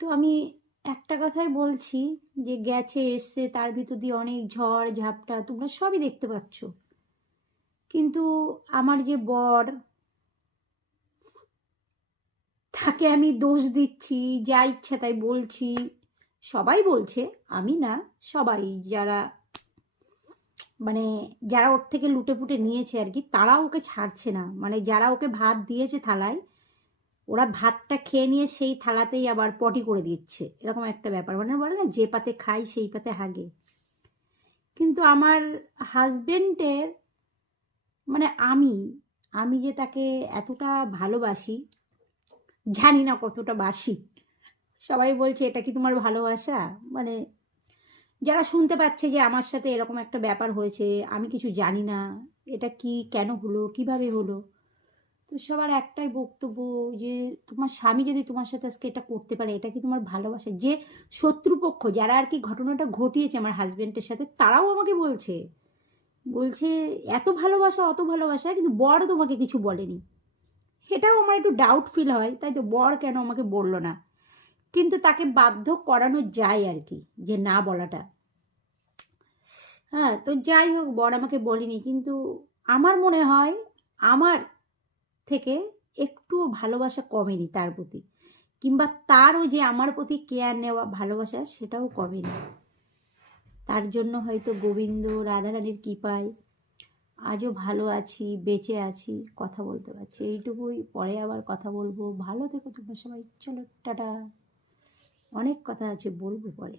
তো আমি একটা কথাই বলছি, যে গেছে এসছে তার ভিতর দিয়ে অনেক ঝড় ঝাপটা তোমরা সবই দেখতে পাচ্ছ, কিন্তু আমার যে বর, তাকে আমি দোষ দিচ্ছি, যা ইচ্ছা তাই বলছি। সবাই বলছে, আমি না, সবাই যারা মানে যারা ওর থেকে লুটে পুটে নিয়েছে আর কি, তারাও ওকে ছাড়ছে না। মানে যারা ওকে ভাত দিয়েছে থালায়, ওরা ভাতটা খেয়ে নিয়ে সেই থালাতেই আবার পটি করে দিচ্ছে, এরকম একটা ব্যাপার। মানে বলে না, যে পাতে খাই সেই পাতে হাগে। কিন্তু আমার হাজবেন্ডের মানে আমি আমি যে তাকে এতটা ভালোবাসি, জানি না কতটা বাসি। সবাই বলছে এটা কি তোমার ভালোবাসা? মানে যারা শুনতে পাচ্ছে যে আমার সাথে এরকম একটা ব্যাপার হয়েছে, আমি কিছু জানি না, এটা কি কেন হলো কিভাবে হলো, তো সবার একটাই বক্তব্য, যে তোমার স্বামী যদি তোমার সাথে আজকে এটা করতে পারে, এটা কি তোমার ভালোবাসা? যে শত্রুপক্ষ যারা আর কি ঘটনাটা ঘটিয়েছে আমার হাজবেন্ডের সাথে, তারাও আমাকে বলছে, বলছে এত ভালোবাসা অত ভালোবাসা, কিন্তু বর তোমাকে কিছু বলেনি। এটাও আমার একটু ডাউট ফিল হয়, তাই তো বর কেন আমাকে বললো না। কিন্তু তাকে বাধ্য করানো যায় আর কি, যে না বলাটা। হ্যাঁ, তো যাই হোক, বর আমাকে বলেনি, কিন্তু আমার মনে হয় আমার থেকে একটুও ভালোবাসা কমেনি তার প্রতি, কিংবা তারও যে আমার প্রতি কেয়ার নেওয়া ভালোবাসা সেটাও কমেনি। তার জন্য হয়তো গোবিন্দ রাধারানীর কৃপায় আজও ভালো আছি, বেঁচে আছি, কথা বলতে পারছি। এইটুকুই, পরে আবার কথা বলবো। ভালো থেকো তোমরা সবাই, চলো টাটা। অনেক কথা আছে, বলবো পরে।